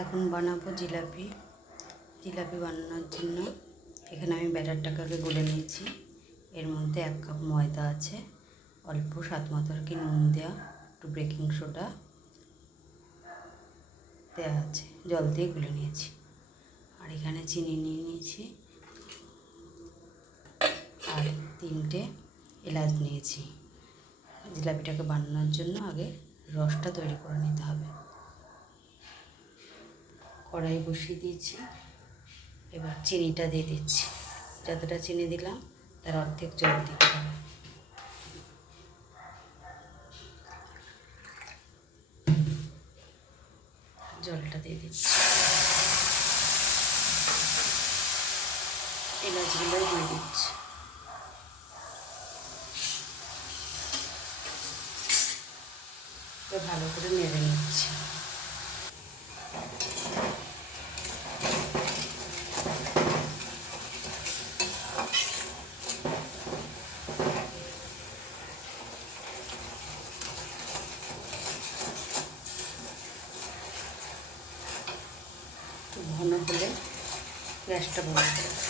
এখন বানাবো জিলাপি। জিলাপি বানানোর জন্য এখানে আমি ব্যাটারটাকে আগে গুলে নিয়েছি। এর মধ্যে 1 কাপ ময়দা আছে, অল্প স্বাদ মতো আর কি নুন দেওয়া, একটু বেকিং সোডা দেওয়া আছে, জল দিয়ে গুলে নিয়েছি। আর এখানে চিনি নিয়ে নিয়েছি আর 3টে এলাচ নিয়েছি। জিলাপিটাকে বানানোর জন্য আগে রসটা তৈরি করে নিতে হবে। কড়াই বসিয়ে দিয়েছি, এবার চিনিটা দিয়ে দিচ্ছি। যতটা চিনি দিলাম তার অর্ধেক জল দিতে হবে। জলটা দিয়ে দিচ্ছি, এলাচগুলো দিয়ে দিচ্ছি। ভালো করে নেড়ে নিচ্ছি। একটু ঘন হলে গ্যাসটা বন্ধ করে দেবো।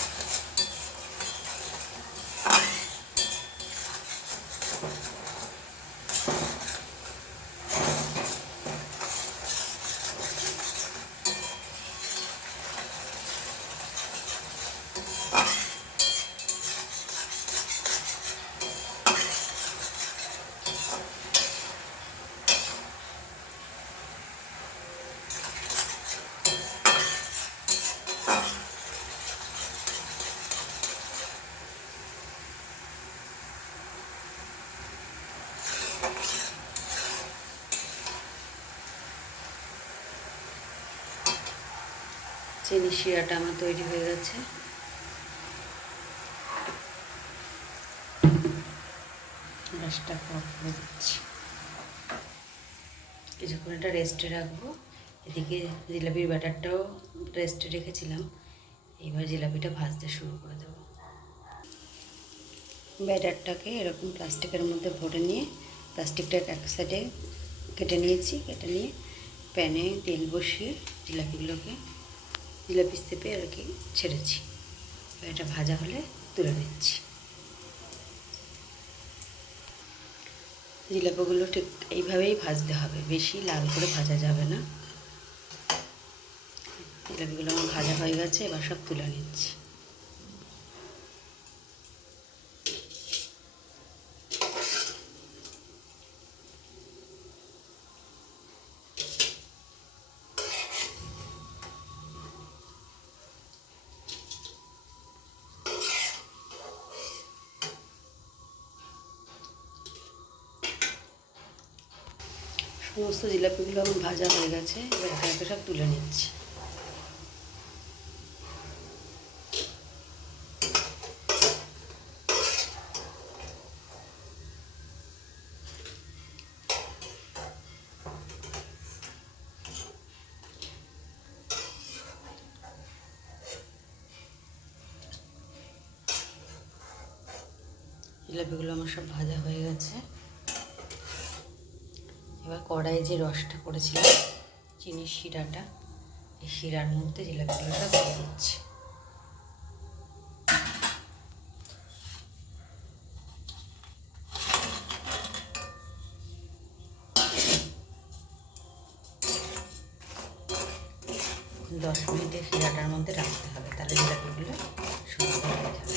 চিনি শিরাটা আমার তৈরি হয়ে গেছে। গ্যাসটা অফ করে দিচ্ছি। কিছুক্ষণ এটা রেস্টে রাখবো। এদিকে জিলাপির ব্যাটারটাও রেস্টে রেখেছিলাম। এবার জিলাপিটা ভাজতে শুরু করে দেব। ব্যাটারটাকে এরকম প্লাস্টিকের মধ্যে ভরে নিয়ে প্লাস্টিকটা এক সাইডে কেটে নিয়েছি। কেটে নিয়ে প্যানে তেল বসিয়ে জিলাপিগুলোকে জিলাপি শেপে আর কি ছেড়েছি। এটা ভাজা হলে তুলে নিচ্ছি। জিলাপিগুলো ঠিক এইভাবেই ভাজতে হবে, বেশি লাল করে ভাজা যাবে না। জিলাপিগুলো আমার ভাজা হয়ে গেছে, এবার সব তুলে নিচ্ছি। সমস্ত জিলাপিগুলো আমার ভাজা হয়ে গেছে, এবার একে একে সব তুলে নিচ্ছি। জিলাপিগুলো আমার সব ভাজা হয়ে গেছে। এবার কড়াইয়ে যে রসটা করেছিলাম চিনির শিরাটা, এই শিরার মধ্যে জিলাপিগুলো সব দিয়ে দিচ্ছি। দশ মিনিটে শিরাটার মধ্যে রাখতে হবে, তাহলে জিলাপিগুলো সুন্দর হয়ে যাবে।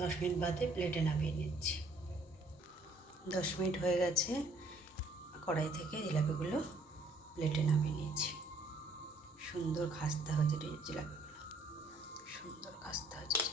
দশ মিনিট বাদে প্লেটে নামিয়ে নিচ্ছি। 10 মিনিট হয়ে গেছে, কড়াই থেকে জিলাপিগুলো প্লেটে নামিয়ে নিয়েছি। সুন্দর খাস্তা হয়েছে জিলাপিগুলো, সুন্দর খাস্তা হয়েছে।